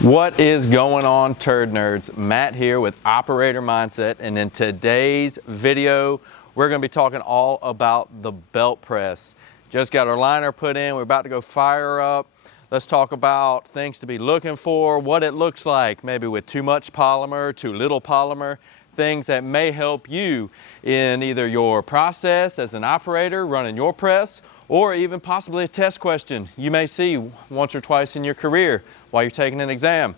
What is going on, Turd Nerds? Matt here with Operator Mindset, and in today's video we're going to be talking all about the belt press. Just got our liner put in, we're about to go fire up. Let's talk about things to be looking for, what it looks like, maybe with too much polymer, too little polymer, things that may help you in either your process as an operator running your press, or even possibly a test question you may see once or twice in your career while you're taking an exam.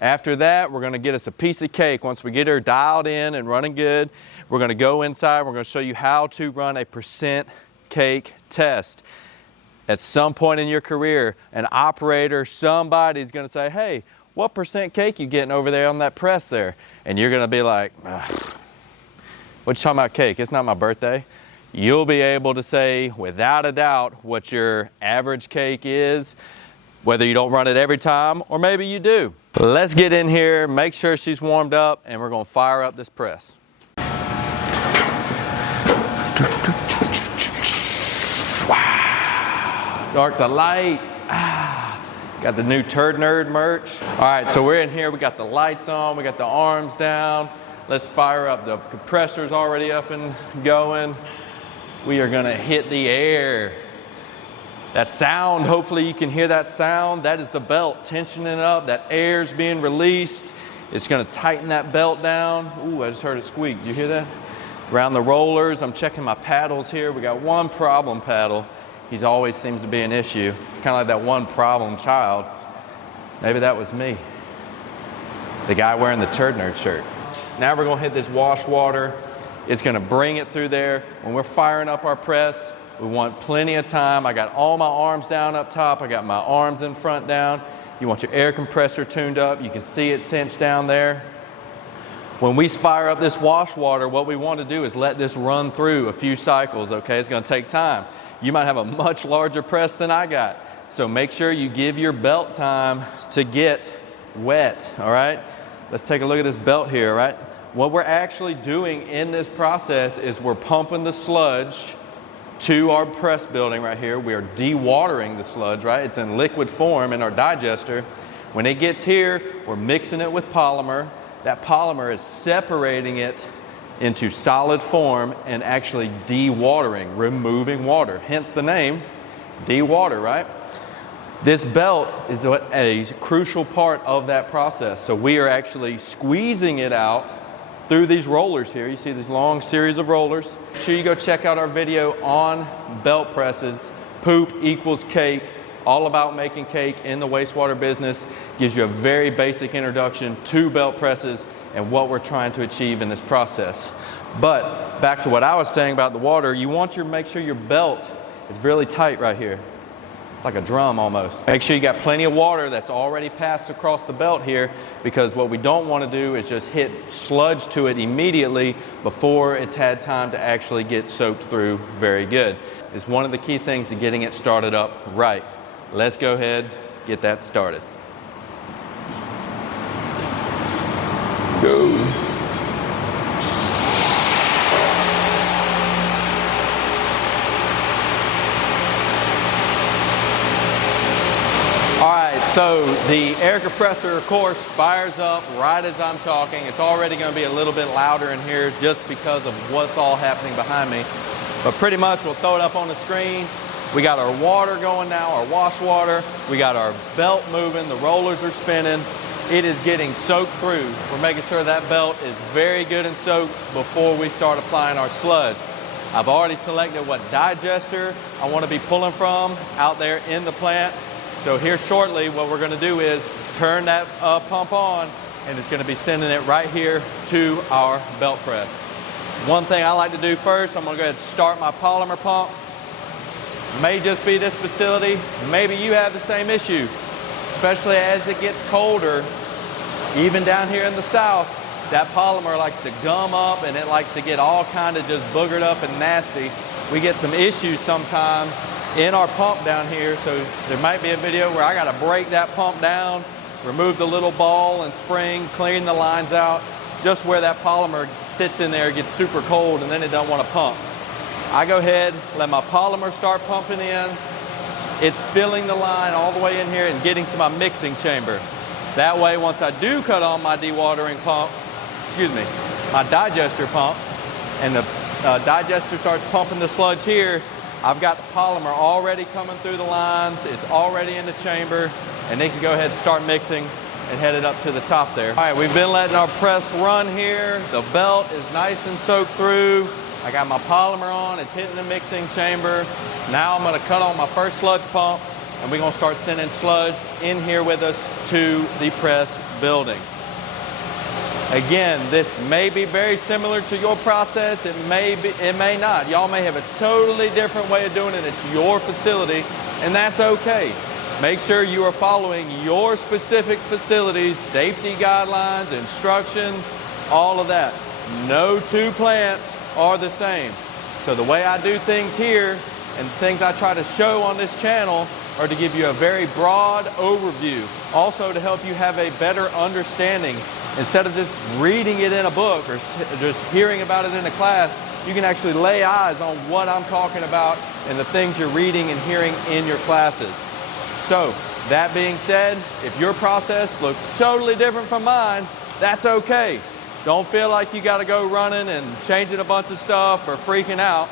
After that, we're going to get us a piece of cake. Once we get her dialed in and running good, we're going to go inside. We're going to show you how to run a percent cake test. At some point in your career, an operator, somebody's going to say, hey, what percent cake you getting over there on that press there? And you're going to be like, what you talking about cake? It's not my birthday. You'll be able to say without a doubt what your average cake is, whether you don't run it every time or maybe you do. Let's get in here, make sure she's warmed up, and we're going to fire up this press. Dark the lights. Got the new Turd Nerd merch. All right, so we're in here, we got the lights on, we got the arms down. Let's fire up. The compressor's already up and going. We are gonna hit the air. That sound, hopefully you can hear that sound. That is the belt tensioning up. That air's being released. It's gonna tighten that belt down. Ooh, I just heard it squeak. Did you hear that? Around the rollers, I'm checking my paddles here. We got one problem paddle. He always seems to be an issue. Kind of like that one problem child. Maybe that was me. The guy wearing the Turd Nerd shirt. Now we're gonna hit this wash water. It's gonna bring it through there. When we're firing up our press, we want plenty of time. I got all my arms down up top. I got my arms in front down. You want your air compressor tuned up. You can see it cinched down there. When we fire up this wash water, what we want to do is let this run through a few cycles, okay? It's gonna take time. You might have a much larger press than I got. So make sure you give your belt time to get wet, all right? Let's take a look at this belt here, all right? What we're actually doing in this process is we're pumping the sludge to our press building right here. We are dewatering the sludge, right? It's in liquid form in our digester. When it gets here, we're mixing it with polymer. That polymer is separating it into solid form and actually dewatering, removing water. Hence the name, dewater, right? This belt is a crucial part of that process. So we are actually squeezing it out through these rollers here. You see this long series of rollers. Make sure you go check out our video on belt presses. Poop equals cake. All about making cake in the wastewater business. Gives you a very basic introduction to belt presses and what we're trying to achieve in this process. But back to what I was saying about the water, you want to make sure your belt is really tight right here. Like a drum almost. Make sure you got plenty of water that's already passed across the belt here, because what we don't want to do is just hit sludge to it immediately before it's had time to actually get soaked through very good. It's one of the key things to getting it started up right. Let's go ahead, get that started. Go. So the air compressor, of course, fires up right as I'm talking. It's already going to be a little bit louder in here just because of what's all happening behind me. But pretty much we'll throw it up on the screen. We got our water going now, our wash water. We got our belt moving, the rollers are spinning. It is getting soaked through. We're making sure that belt is very good and soaked before we start applying our sludge. I've already selected what digester I want to be pulling from out there in the plant. So here shortly, what we're gonna do is turn that pump on, and it's gonna be sending it right here to our belt press. One thing I like to do first, I'm gonna go ahead and start my polymer pump. May just be this facility, maybe you have the same issue, especially as it gets colder. Even down here in the south, that polymer likes to gum up and it likes to get all kind of just boogered up and nasty. We get some issues sometimes in our pump down here, so there might be a video where I gotta break that pump down, remove the little ball and spring, clean the lines out, just where that polymer sits in there, gets super cold, and then it don't wanna pump. I go ahead, let my polymer start pumping in. It's filling the line all the way in here and getting to my mixing chamber. That way, once I do cut on my dewatering pump, my digester pump, and the digester starts pumping the sludge here, I've got the polymer already coming through the lines, it's already in the chamber, and they can go ahead and start mixing and head it up to the top there. All right, we've been letting our press run here. The belt is nice and soaked through. I got my polymer on, it's hitting the mixing chamber. Now I'm gonna cut on my first sludge pump, and we're gonna start sending sludge in here with us to the press building. Again, this may be very similar to your process. It may not. Y'all may have a totally different way of doing it. It's your facility, and that's okay. Make sure you are following your specific facility's safety guidelines, instructions, all of that. No two plants are the same. So the way I do things here and things I try to show on this channel are to give you a very broad overview. Also to help you have a better understanding. Instead of just reading it in a book or just hearing about it in a class, you can actually lay eyes on what I'm talking about and the things you're reading and hearing in your classes. So, that being said, if your process looks totally different from mine, that's okay. Don't feel like you gotta go running and changing a bunch of stuff or freaking out.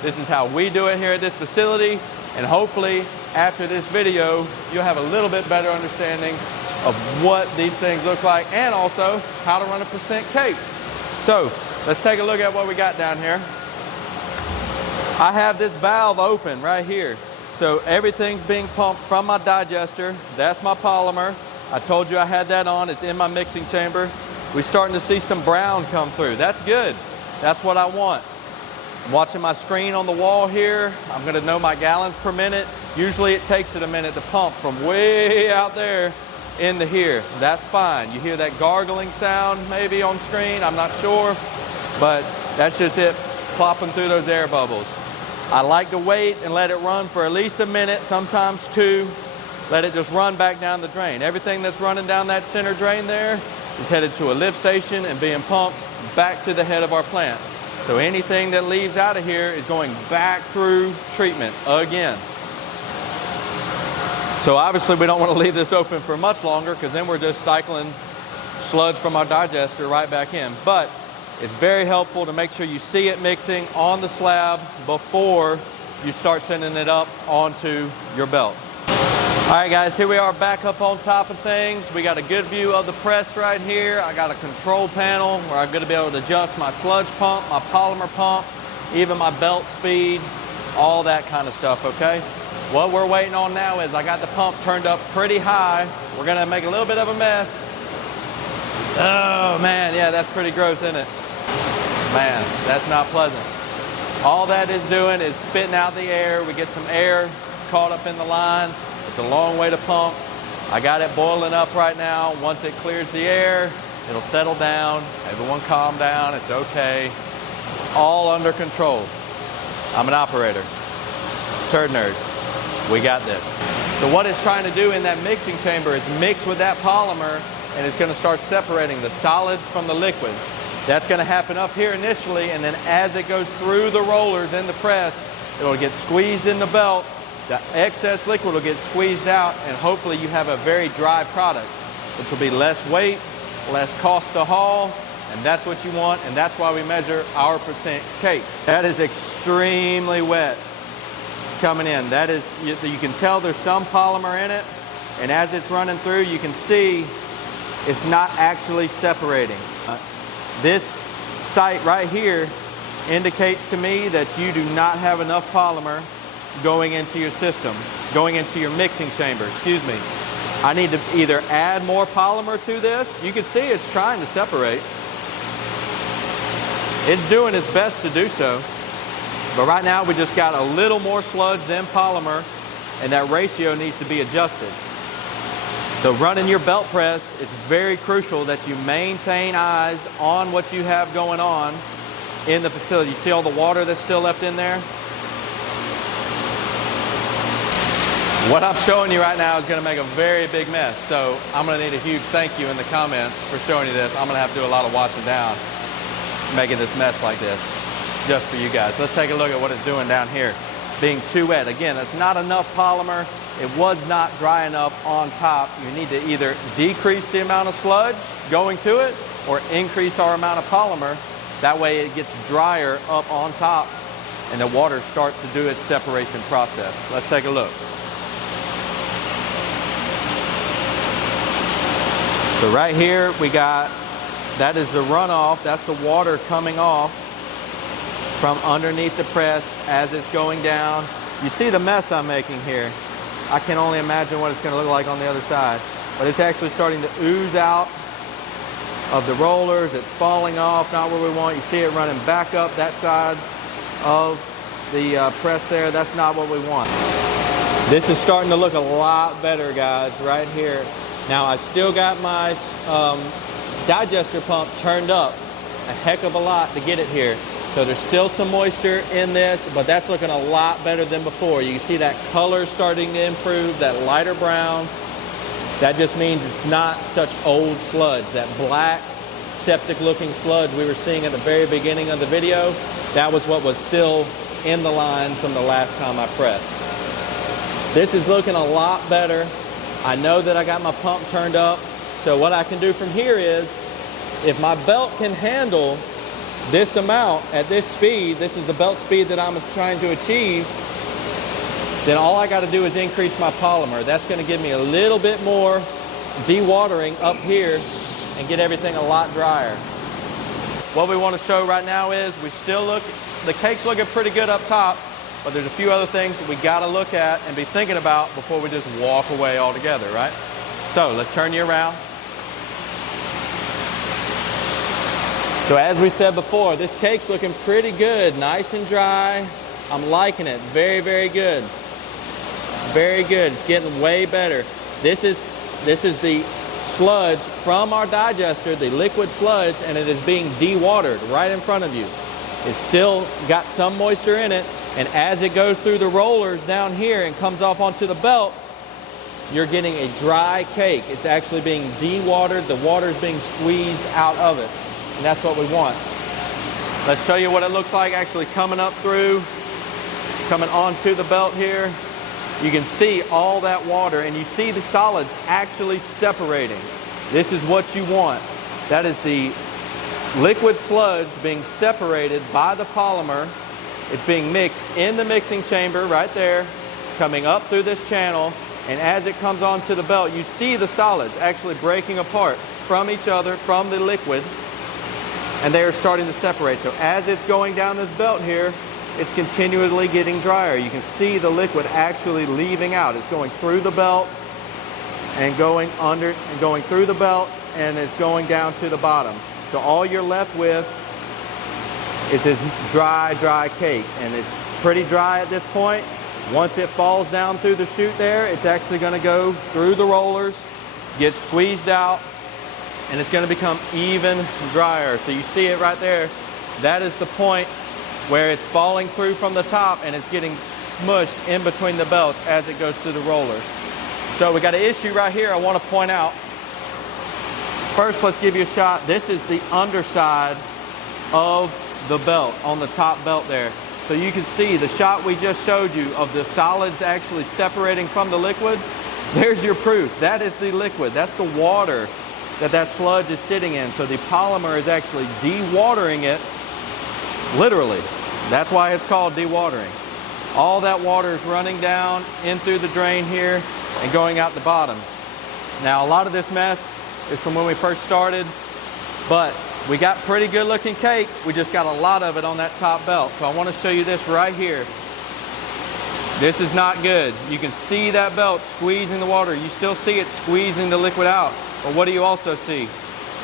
This is how we do it here at this facility, and hopefully after this video, you'll have a little bit better understanding of what these things look like and also how to run a percent cake. So let's take a look at what we got down here. I have this valve open right here. So everything's being pumped from my digester. That's my polymer. I told you I had that on. It's in my mixing chamber. We're starting to see some brown come through. That's good. That's what I want. I'm watching my screen on the wall here. I'm gonna know my gallons per minute. Usually it takes it a minute to pump from way out there into here. That's fine. You hear that gargling sound maybe on screen, I'm not sure, but that's just it plopping through those air bubbles. I like to wait and let it run for at least a minute, sometimes two. Let it just run back down the drain. Everything that's running down that center drain there is headed to a lift station and being pumped back to the head of our plant. So anything that leaves out of here is going back through treatment again. So obviously we don't want to leave this open for much longer because then we're just cycling sludge from our digester right back in. But it's very helpful to make sure you see it mixing on the slab before you start sending it up onto your belt. All right guys, here we are back up on top of things. We got a good view of the press right here. I got a control panel where I'm going to be able to adjust my sludge pump, my polymer pump, even my belt speed, all that kind of stuff, okay? What we're waiting on now is I got the pump turned up pretty high. We're gonna make a little bit of a mess. Oh man, yeah, that's pretty gross, isn't it? Man, that's not pleasant. All that is doing is spitting out the air. We get some air caught up in the line. It's a long way to pump. I got it boiling up right now. Once it clears the air, it'll settle down. Everyone calm down, it's okay. All under control. I'm an operator. Turd Nerd. We got this. So what it's trying to do in that mixing chamber is mix with that polymer, and it's going to start separating the solids from the liquids. That's going to happen up here initially, and then as it goes through the rollers in the press, it'll get squeezed in the belt. The excess liquid will get squeezed out, and hopefully you have a very dry product, which will be less weight, less cost to haul, and that's what you want, and that's why we measure our percent cake. That is extremely wet coming in. That is, you can tell there's some polymer in it, and as it's running through, you can see it's not actually separating. This sight right here indicates to me that you do not have enough polymer going into your system, going into your mixing chamber, excuse me. I need to either add more polymer to this. You can see it's trying to separate. It's doing its best to do so. But right now we just got a little more sludge than polymer, and that ratio needs to be adjusted. So running your belt press, it's very crucial that you maintain eyes on what you have going on in the facility. You see all the water that's still left in there? What I'm showing you right now is going to make a very big mess. So I'm going to need a huge thank you in the comments for showing you this. I'm going to have to do a lot of washing down, making this mess like this. Just for you guys. Let's take a look at what it's doing down here. Being too wet. Again, it's not enough polymer. it was not dry enough on top. You need to either decrease the amount of sludge going to it or increase our amount of polymer. That way it gets drier up on top and the water starts to do its separation process. Let's take a look. So right here we got, that is the runoff, that's the water coming off from underneath the press as it's going down. You see the mess I'm making here. I can only imagine what it's going to look like on the other side. But it's actually starting to ooze out of the rollers. It's falling off, not where we want. You see it running back up that side of the press there. That's not what we want. This is starting to look a lot better, guys, right here. Now, I still got my digester pump turned up a heck of a lot to get it here. So there's still some moisture in this, but that's looking a lot better than before. You can see that color starting to improve, that lighter brown. That just means it's not such old sludge. That black, septic looking sludge we were seeing at the very beginning of the video, that was what was still in the line from the last time I pressed. This is looking a lot better. I know that I got my pump turned up. So what I can do from here is, if my belt can handle this amount at this speed, this is the belt speed that I'm trying to achieve, then all I got to do is increase my polymer. That's going to give me a little bit more dewatering up here and get everything a lot drier. What we want to show right now is the cake's looking pretty good up top, but there's a few other things that we got to look at and be thinking about before we just walk away altogether, right? So let's turn you around. So as we said before, this cake's looking pretty good, nice and dry. I'm liking it, very, very good. Very good, it's getting way better. This is the sludge from our digester, the liquid sludge, and it is being dewatered right in front of you. It's still got some moisture in it, and as it goes through the rollers down here and comes off onto the belt, you're getting a dry cake. It's actually being dewatered, the water is being squeezed out of it. And that's what we want. Let's show you what it looks like actually coming up through, coming onto the belt here. You can see all that water and you see the solids actually separating. This is what you want. That is the liquid sludge being separated by the polymer. It's being mixed in the mixing chamber right there, coming up through this channel, and as it comes onto the belt, you see the solids actually breaking apart from each other, from the liquid, and they are starting to separate. So as it's going down this belt here, it's continually getting drier. You can see the liquid actually leaving out. It's going through the belt and going under and going through the belt, and it's going down to the bottom. So all you're left with is this dry cake, and it's pretty dry at this point. Once it falls down through the chute there, it's actually going to go through the rollers, get squeezed out, and it's going to become even drier. So you see it right there. That is the point where it's falling through from the top and it's getting smushed in between the belts as it goes through the rollers. So we got an issue right here I want to point out. First, let's give you a shot. This is the underside of the belt, on the top belt there. So you can see the shot we just showed you of the solids actually separating from the liquid. There's your proof. That is the liquid. That's the water that sludge is sitting in. So the polymer is actually dewatering it, literally. That's why it's called dewatering. All that water is running down in through the drain here and going out the bottom. Now, a lot of this mess is from when we first started, but we got pretty good looking cake. We just got a lot of it on that top belt. So I want to show you this right here. This is not good. You can see that belt squeezing the water. You still see it squeezing the liquid out. But what do you also see?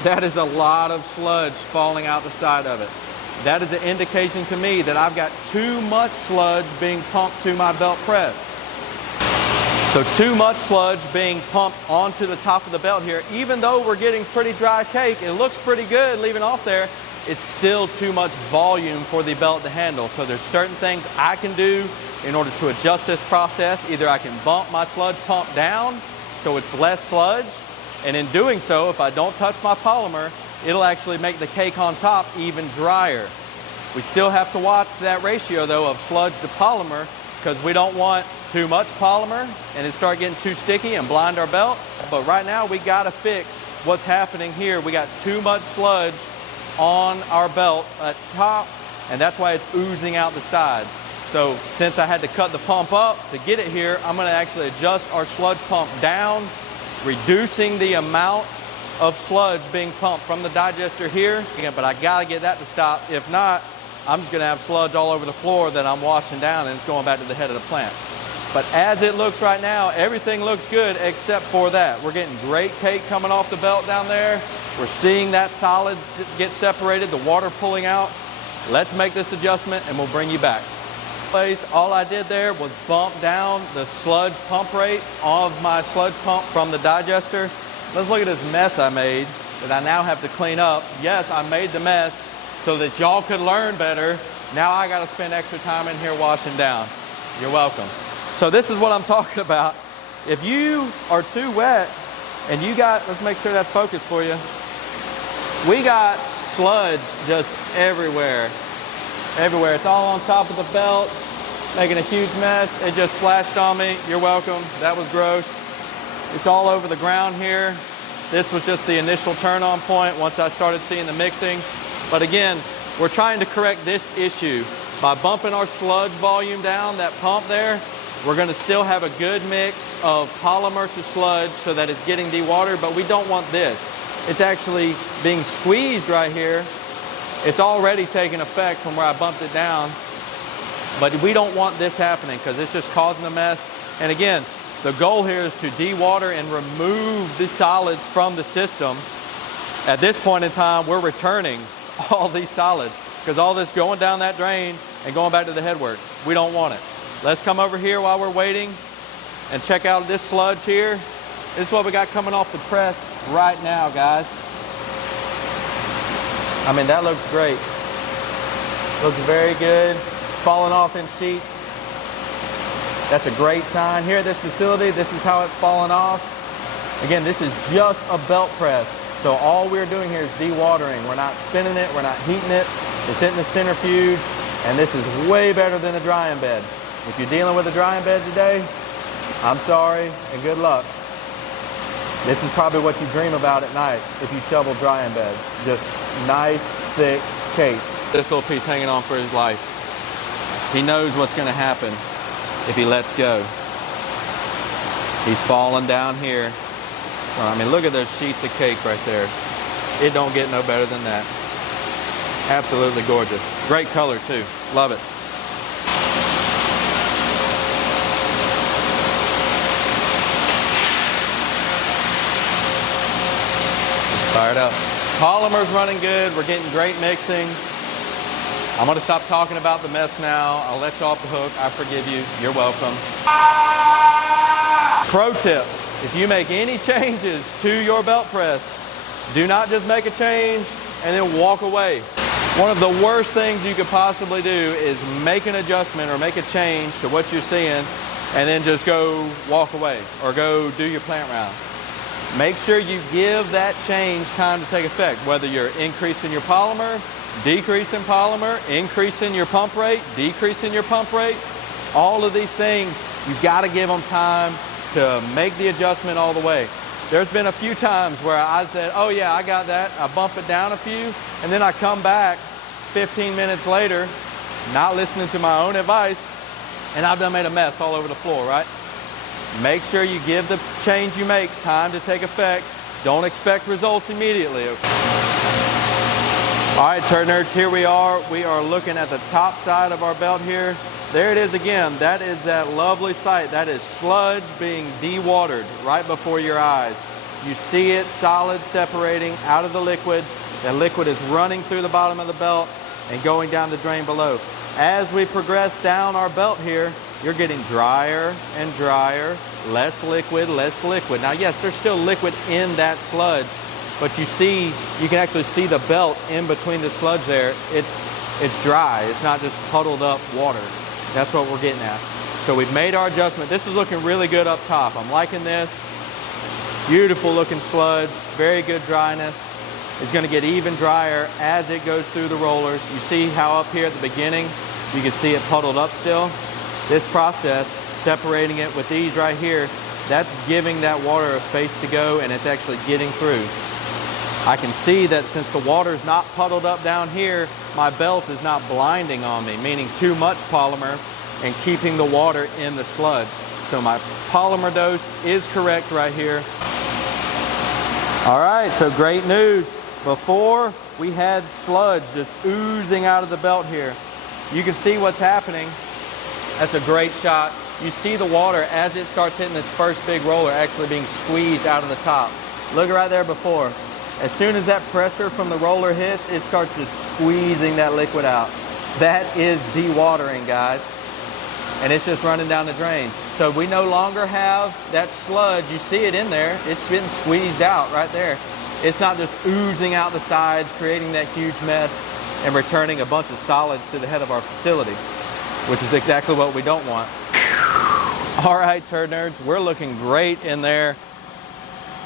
That is a lot of sludge falling out the side of it. That is an indication to me that I've got too much sludge being pumped to my belt press. So too much sludge being pumped onto the top of the belt here. Even though we're getting pretty dry cake, it looks pretty good leaving off there, it's still too much volume for the belt to handle. So there's certain things I can do in order to adjust this process. Either I can bump my sludge pump down so it's less sludge, and in doing so, if I don't touch my polymer, it'll actually make the cake on top even drier. We still have to watch that ratio though of sludge to polymer, because we don't want too much polymer and it start getting too sticky and blind our belt. But right now we gotta fix what's happening here. We got too much sludge on our belt at top, and that's why it's oozing out the side. So since I had to cut the pump up to get it here, I'm gonna actually adjust our sludge pump down, reducing the amount of sludge being pumped from the digester here. But I gotta get that to stop. If not, I'm just gonna have sludge all over the floor that I'm washing down, and it's going back to the head of the plant. But as it looks right now, everything looks good except for that. We're getting great cake coming off the belt down there. We're seeing that solid get separated, the water pulling out. Let's make this adjustment and we'll bring you back. All I did there was bump down the sludge pump rate of my sludge pump from the digester. Let's look at this mess I made that I now have to clean up. Yes, I made the mess so that y'all could learn better. Now I gotta spend extra time in here washing down. You're welcome. So this is what I'm talking about. If you are too wet and you got, let's make sure that's focused for you. We got sludge just everywhere. Everywhere. It's all on top of the belt, making a huge mess. It just splashed on me. You're welcome. That was gross. It's all over the ground here. This was just the initial turn on point once I started seeing the mixing. But again, we're trying to correct this issue. By bumping our sludge volume down, that pump there, we're gonna still have a good mix of polymer to sludge so that it's getting dewatered, but we don't want this. It's actually being squeezed right here. It's already taken effect from where I bumped it down, but we don't want this happening because it's just causing a mess. And again, the goal here is to dewater and remove the solids from the system. At this point in time, we're returning all these solids because all this going down that drain and going back to the headwork, we don't want it. Let's come over here while we're waiting and check out this sludge here. This is what we got coming off the press right now, guys. I mean, that looks great. Looks very good. Falling off in sheets. That's a great sign. Here at this facility, this is how it's falling off. Again, this is just a belt press. So all we're doing here is dewatering. We're not spinning it, we're not heating it. It's hitting the centrifuge, and this is way better than a drying bed. If you're dealing with a drying bed today, I'm sorry and good luck. This is probably what you dream about at night if you shovel drying beds. Just nice, thick cake. This little piece hanging on for his life. He knows what's gonna happen if he lets go. He's falling down here. I mean, look at those sheets of cake right there. It don't get no better than that. Absolutely gorgeous. Great color too, love it. Fired up. Polymer's running good. We're getting great mixing. I'm gonna stop talking about the mess now. I'll let you off the hook. I forgive you. You're welcome. Pro tip, if you make any changes to your belt press, do not just make a change and then walk away. One of the worst things you could possibly do is make an adjustment or make a change to what you're seeing and then just go walk away or go do your plant round. Make sure you give that change time to take effect, whether you're increasing your polymer, decreasing polymer, increasing your pump rate, decreasing your pump rate. All of these things, you've got to give them time to make the adjustment all the way. There's been a few times where I said, oh yeah, I got that. I bump it down a few, and then I come back 15 minutes later, not listening to my own advice, and I've done made a mess all over the floor, right? Make sure you give the change you make time to take effect. Don't expect results immediately. Okay? All right, Turd Nerds, here we are. We are looking at the top side of our belt here. There it is again. That is that lovely sight. That is sludge being dewatered right before your eyes. You see it solid separating out of the liquid. That liquid is running through the bottom of the belt and going down the drain below. As we progress down our belt here, you're getting drier and drier, less liquid, less liquid. Now, yes, there's still liquid in that sludge, but you can actually see the belt in between the sludge there. It's dry. It's not just puddled up water. That's what we're getting at. So we've made our adjustment. This is looking really good up top. I'm liking this. Beautiful looking sludge, very good dryness. It's gonna get even drier as it goes through the rollers. You see how up here at the beginning, you can see it puddled up still. This process separating it with these right here, that's giving that water a space to go, and it's actually getting through. I can see that since the water is not puddled up down here, my belt is not blinding on me, meaning too much polymer and keeping the water in the sludge. So my polymer dose is correct right here. All right, so great news. Before, we had sludge just oozing out of the belt here. You can see what's happening. That's a great shot. You see the water as it starts hitting this first big roller actually being squeezed out of the top. Look right there before. As soon as that pressure from the roller hits, it starts just squeezing that liquid out. That is dewatering, guys. And it's just running down the drain. So we no longer have that sludge. You see it in there. It's getting squeezed out right there. It's not just oozing out the sides, creating that huge mess and returning a bunch of solids to the head of our facility, which is exactly what we don't want. All right, Turd Nerds, we're looking great in there.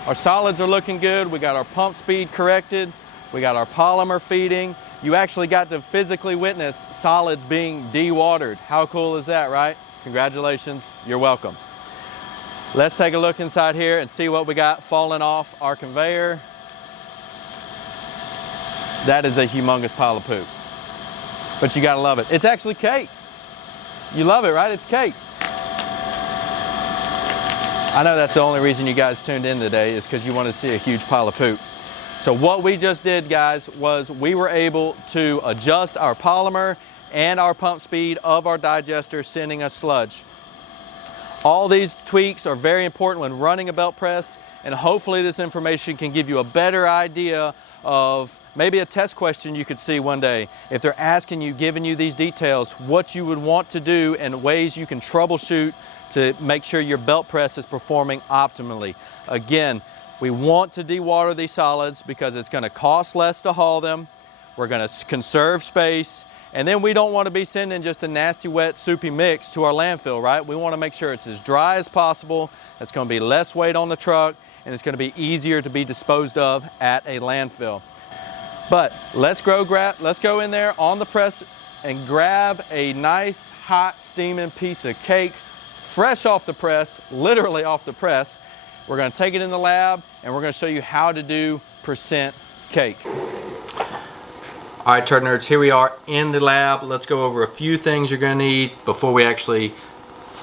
Our solids are looking good. We got our pump speed corrected. We got our polymer feeding. You actually got to physically witness solids being dewatered. How cool is that, right? Congratulations, you're welcome. Let's take a look inside here and see what we got falling off our conveyor. That is a humongous pile of poop, but you gotta love it. It's actually cake. You love it, right? It's cake. I know that's the only reason you guys tuned in today is because you wanted to see a huge pile of poop. So what we just did, guys, was we were able to adjust our polymer and our pump speed of our digester, sending us sludge. All these tweaks are very important when running a belt press, and hopefully this information can give you a better idea of maybe a test question you could see one day. If they're asking you, giving you these details, what you would want to do and ways you can troubleshoot to make sure your belt press is performing optimally. Again, we want to dewater these solids because it's going to cost less to haul them. We're going to conserve space. And then we don't want to be sending just a nasty, wet, soupy mix to our landfill, right? We want to make sure it's as dry as possible. It's going to be less weight on the truck, and it's going to be easier to be disposed of at a landfill. But let's go in there on the press and grab a nice, hot, steaming piece of cake, fresh off the press, literally off the press. We're going to take it in the lab, and we're going to show you how to do percent cake. All right, Turd Nerds, here we are in the lab. Let's go over a few things you're going to need before we actually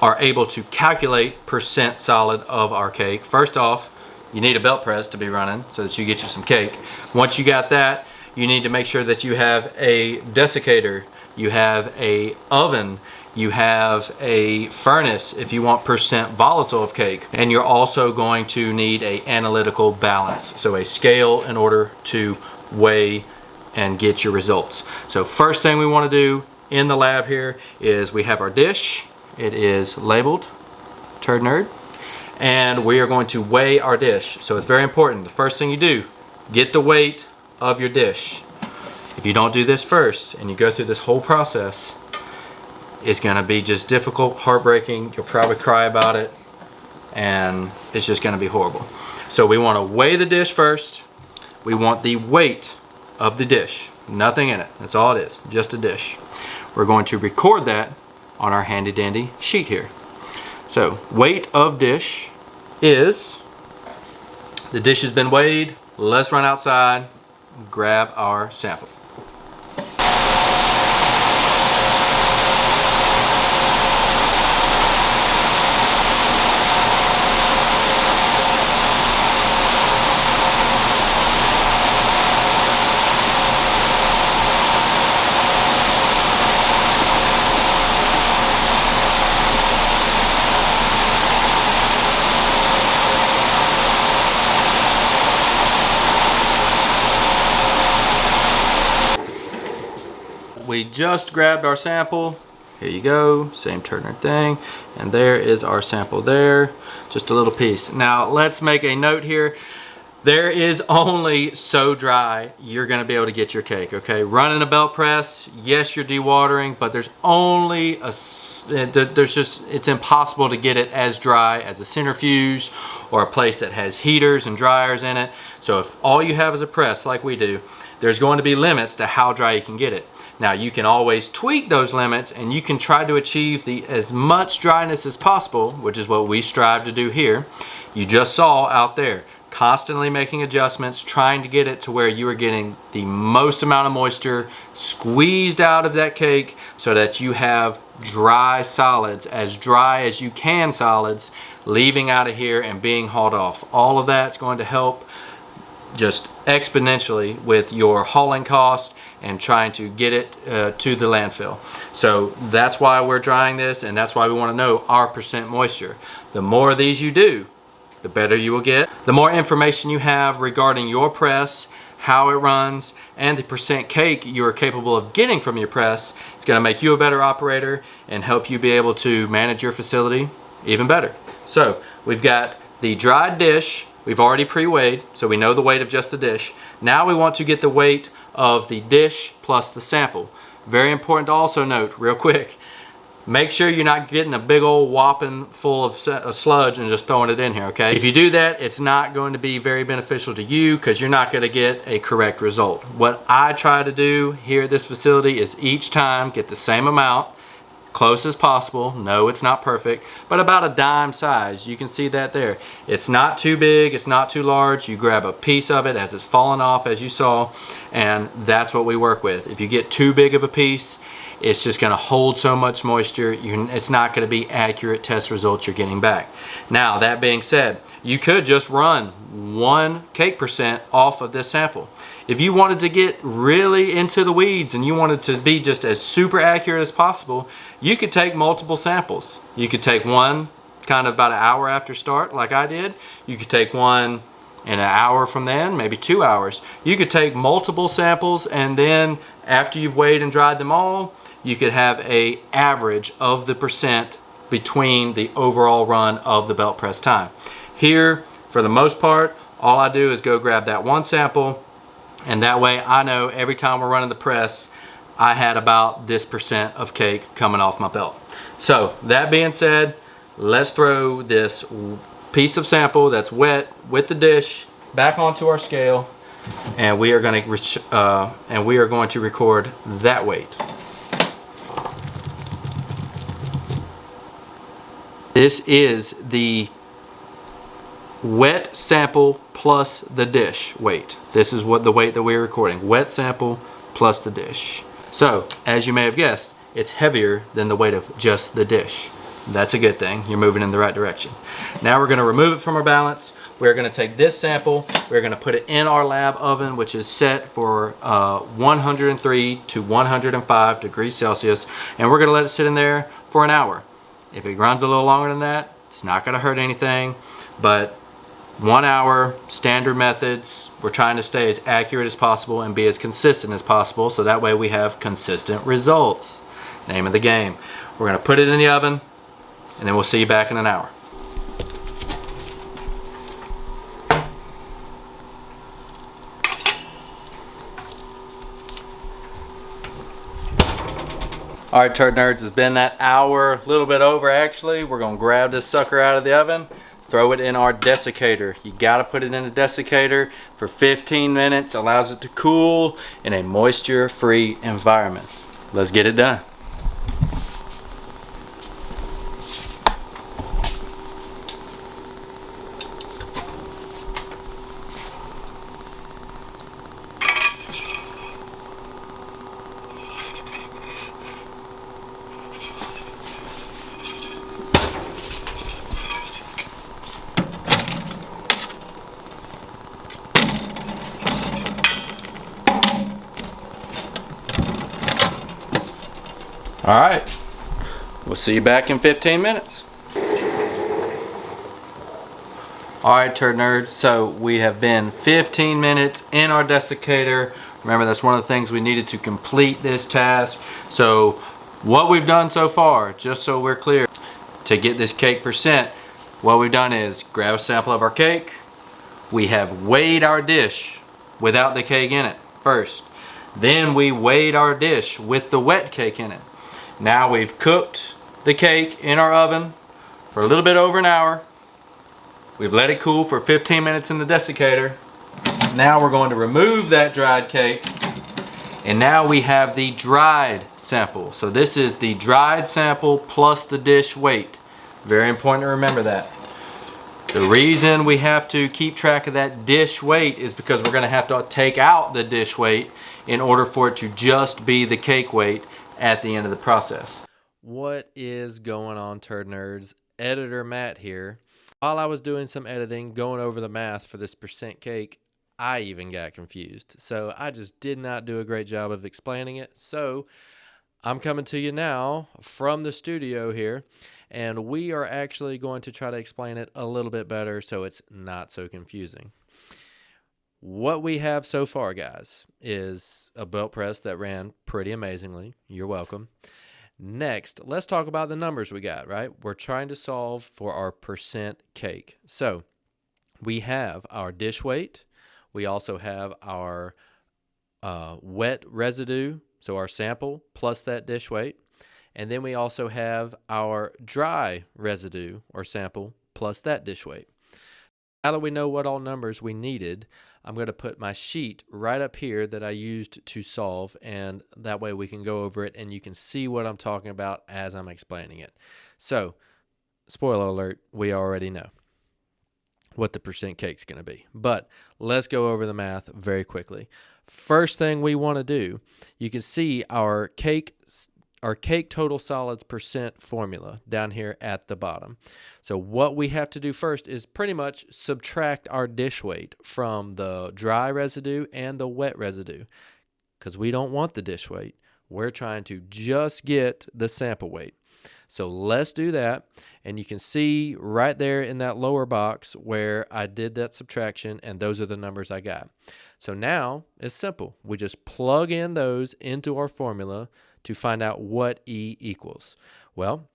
are able to calculate percent solid of our cake. First off, you need a belt press to be running so that you get you some cake. Once you got that, you need to make sure that you have a desiccator, you have a oven, you have a furnace if you want percent volatile of cake, and you're also going to need an analytical balance, so a scale in order to weigh and get your results. So first thing we want to do in the lab here is we have our dish. It is labeled Turd Nerd, and we are going to weigh our dish. So it's very important. The first thing you do, get the weight of your dish. If you don't do this first and you go through this whole process, it's going to be just difficult, heartbreaking. You'll probably cry about it, and it's just going to be horrible. So we want to weigh the dish first. We want the weight of the dish, nothing in it. That's all it is, just a dish. We're going to record that on our handy dandy sheet here. So weight of dish is, the dish has been weighed. Let's run outside, grab our sample. We just grabbed our sample. Here you go, same Turd Nerd thing. And there is our sample there, just a little piece. Now let's make a note here. There is only so dry you're going to be able to get your cake, okay? Running a belt press, yes, you're dewatering, but there's only it's impossible to get it as dry as a centrifuge or a place that has heaters and dryers in it. So if all you have is a press like we do, there's going to be limits to how dry you can get it. Now you can always tweak those limits and you can try to achieve as much dryness as possible, which is what we strive to do here. You just saw out there, constantly making adjustments, trying to get it to where you are getting the most amount of moisture squeezed out of that cake so that you have dry solids, as dry as you can solids, leaving out of here and being hauled off. All of that's going to help just exponentially with your hauling cost and trying to get it to the landfill. So that's why we're drying this, and that's why we want to know our percent moisture. The more of these you do, the better you will get. The more information you have regarding your press, how it runs, and the percent cake you are capable of getting from your press, it's going to make you a better operator and help you be able to manage your facility even better. So we've got the dried dish. We've already pre-weighed, so we know the weight of just the dish. Now we want to get the weight of the dish plus the sample. Very important to also note, real quick, make sure you're not getting a big old whopping full of sludge and just throwing it in here, okay? If you do that, it's not going to be very beneficial to you because you're not going to get a correct result. What I try to do here at this facility is each time get the same amount, close as possible. No, it's not perfect, but about a dime size. You can see that there. It's not too big, it's not too large. You grab a piece of it as it's falling off, as you saw, and that's what we work with. If you get too big of a piece, it's just going to hold so much moisture, it's not going to be accurate test results you're getting back. Now, that being said, you could just run 1 cake percent off of this sample. If you wanted to get really into the weeds and you wanted to be just as super accurate as possible, you could take multiple samples. You could take one kind of about an hour after start, like I did. You could take one in an hour from then, maybe 2 hours. You could take multiple samples, and then after you've weighed and dried them all, you could have an average of the percent between the overall run of the belt press time. Here, for the most part, all I do is go grab that one sample, and that way I know every time we're running the press, I had about this percent of cake coming off my belt. So that being said, let's throw this piece of sample that's wet with the dish back onto our scale, and we are going to record that weight. This is the wet sample plus the dish weight. This is what the weight that we're recording. Wet sample plus the dish. So, as you may have guessed, it's heavier than the weight of just the dish. That's a good thing. You're moving in the right direction. Now we're going to remove it from our balance. We're going to take this sample. We're going to put it in our lab oven, which is set for 103 to 105 degrees Celsius. And we're going to let it sit in there for an hour. If it runs a little longer than that, it's not going to hurt anything, but 1 hour, standard methods. We're trying to stay as accurate as possible and be as consistent as possible, so that way we have consistent results. Name of the game. We're going to put it in the oven, and then we'll see you back in an hour. All right, Turd Nerds, it's been that hour, a little bit over actually. We're gonna grab this sucker out of the oven, throw it in our desiccator. You gotta put it in the desiccator for 15 minutes, allows it to cool in a moisture-free environment. Let's get it done. All right, we'll see you back in 15 minutes. All right, Turd Nerds, so we have been 15 minutes in our desiccator. Remember, that's one of the things we needed to complete this task. So what we've done so far, just so we're clear, to get this cake percent, what we've done is grab a sample of our cake, We have weighed our dish without the cake in it first. Then we weighed our dish with the wet cake in it. Now we've cooked the cake in our oven for a little bit over an hour. We've let it cool for 15 minutes in the desiccator. Now we're going to remove that dried cake, and now we have the dried sample. So this is the dried sample plus the dish weight. Very important to remember that. The reason we have to keep track of that dish weight is because we're going to have to take out the dish weight in order for it to just be the cake weight at the end of the process. What is going on, Turd Nerds? Editor Matt here. While I was doing some editing, going over the math for this percent cake, I even got confused. So I just did not do a great job of explaining it. So I'm coming to you now from the studio here, and we are actually going to try to explain it a little bit better so it's not so confusing. What we have so far, guys, is a belt press that ran pretty amazingly. You're welcome. Next, let's talk about the numbers we got, right? We're trying to solve for our percent cake. So we have our dish weight. We also have our wet residue, so our sample plus that dish weight. And then we also have our dry residue or sample plus that dish weight. Now that we know what all numbers we needed, I'm going to put my sheet right up here that I used to solve, and that way we can go over it and you can see what I'm talking about as I'm explaining it. So, spoiler alert, we already know what the percent cake's going to be. But let's go over the math very quickly. First thing we want to do, you can see our cake total solids percent formula down here at the bottom. So what we have to do first is pretty much subtract our dish weight from the dry residue and the wet residue, because we don't want the dish weight. We're trying to just get the sample weight. So let's do that, and you can see right there in that lower box where I did that subtraction, and those are the numbers I got. So now it's simple. We just plug in those into our formula to find out what E equals. Well,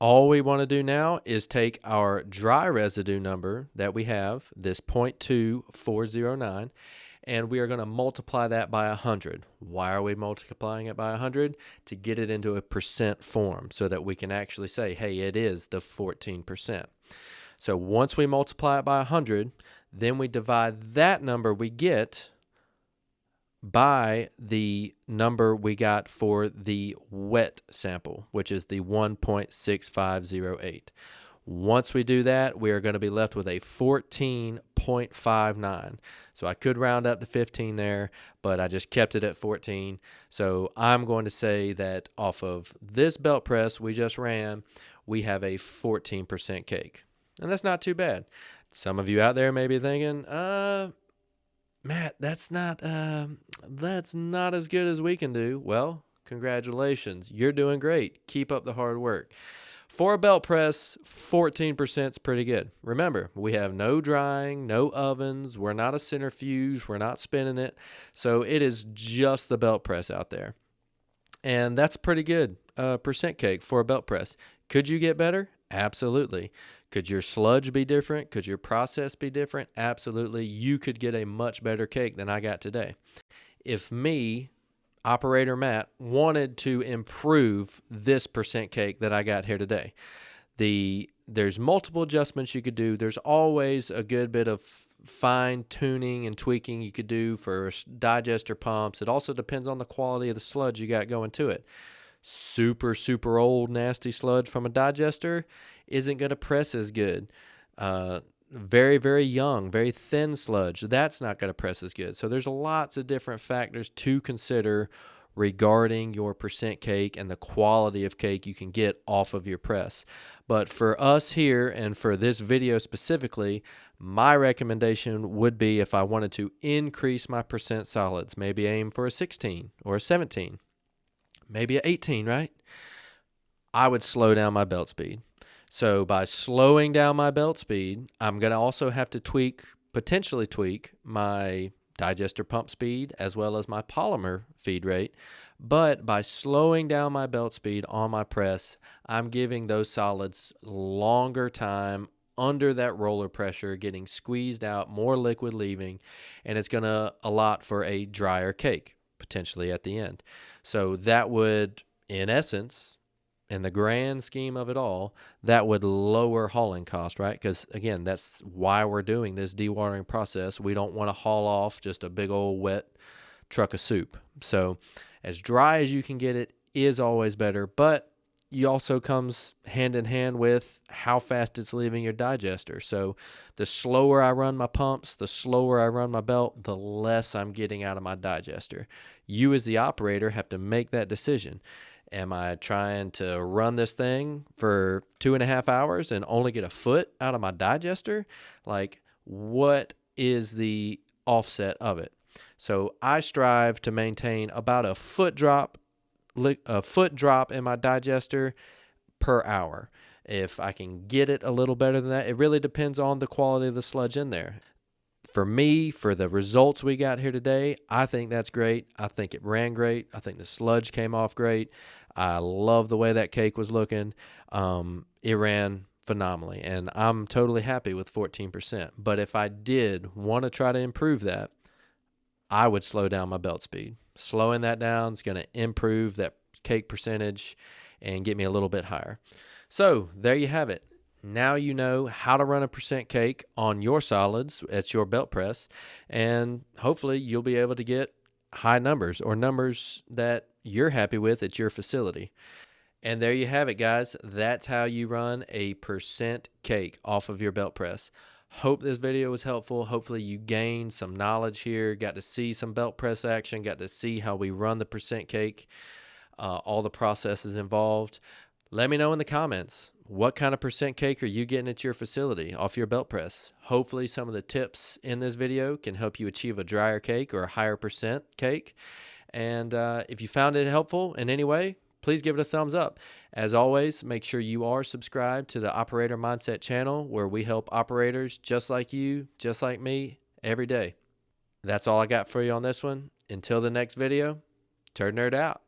all we want to do now is take our dry residue number that we have, this 0.2409, and we are going to multiply that by 100. Why are we multiplying it by 100? To get it into a percent form so that we can actually say, hey, it is the 14%. So once we multiply it by 100, then we divide that number we get by the number we got for the wet sample, which is the 1.6508. Once we do that, we are going to be left with a 14.59. So I could round up to 15 there, but I just kept it at 14. So I'm going to say that off of this belt press we just ran, we have a 14% cake. And that's not too bad. Some of you out there may be thinking, Matt, that's not as good as we can do. Well, congratulations. You're doing great. Keep up the hard work. For a belt press, 14% is pretty good. Remember, we have no drying, no ovens. We're not a centrifuge. We're not spinning it. So it is just the belt press out there. And that's pretty good percent cake for a belt press. Could you get better? Absolutely. Could your sludge be different? Could your process be different? Absolutely. You could get a much better cake than I got today. If me, Operator Matt, wanted to improve this percent cake that I got here today, there's multiple adjustments you could do. There's always a good bit of fine tuning and tweaking you could do for digester pumps. It also depends on the quality of the sludge you got going to it. Super, super old, nasty sludge from a digester isn't going to press as good. Very, very young, very thin sludge, that's not going to press as good. So there's lots of different factors to consider regarding your percent cake and the quality of cake you can get off of your press. But for us here and for this video specifically, my recommendation would be, if I wanted to increase my percent solids, maybe aim for a 16 or a 17, maybe a 18, right? I would slow down my belt speed. So by slowing down my belt speed, I'm going to also have to potentially tweak my digester pump speed as well as my polymer feed rate. But by slowing down my belt speed on my press, I'm giving those solids longer time under that roller pressure, getting squeezed out, more liquid leaving, and it's going to allot for a drier cake potentially at the end. So that would, in essence, in the grand scheme of it all, that would lower hauling cost, right? Because again, that's why we're doing this dewatering process. We don't want to haul off just a big old wet truck of soup. So as dry as you can get it is always better, but it also comes hand in hand with how fast it's leaving your digester. So the slower I run my pumps, the slower I run my belt, the less I'm getting out of my digester. You as the operator have to make that decision. Am I trying to run this thing for 2.5 hours and only get a foot out of my digester? Like, what is the offset of it? So I strive to maintain about a foot drop in my digester per hour. If I can get it a little better than that, it really depends on the quality of the sludge in there. For me, for the results we got here today, I think that's great. I think it ran great. I think the sludge came off great. I love the way that cake was looking. It ran phenomenally, and I'm totally happy with 14%. But if I did want to try to improve that, I would slow down my belt speed. Slowing that down is going to improve that cake percentage and get me a little bit higher. So there you have it. Now you know how to run a percent cake on your solids at your belt press, and hopefully you'll be able to get high numbers or numbers that you're happy with at your facility. And there you have it, guys. That's how you run a percent cake off of your belt press. Hope this video was helpful. Hopefully you gained some knowledge here, got to see some belt press action, got to see how we run the percent cake, all the processes involved. Let me know in the comments, what kind of percent cake are you getting at your facility off your belt press? Hopefully some of the tips in this video can help you achieve a drier cake or a higher percent cake. And if you found it helpful in any way, please give it a thumbs up. As always, make sure you are subscribed to the Operator Mindset channel, where we help operators just like you, just like me, every day. That's all I got for you on this one. Until the next video, Turd Nerd out.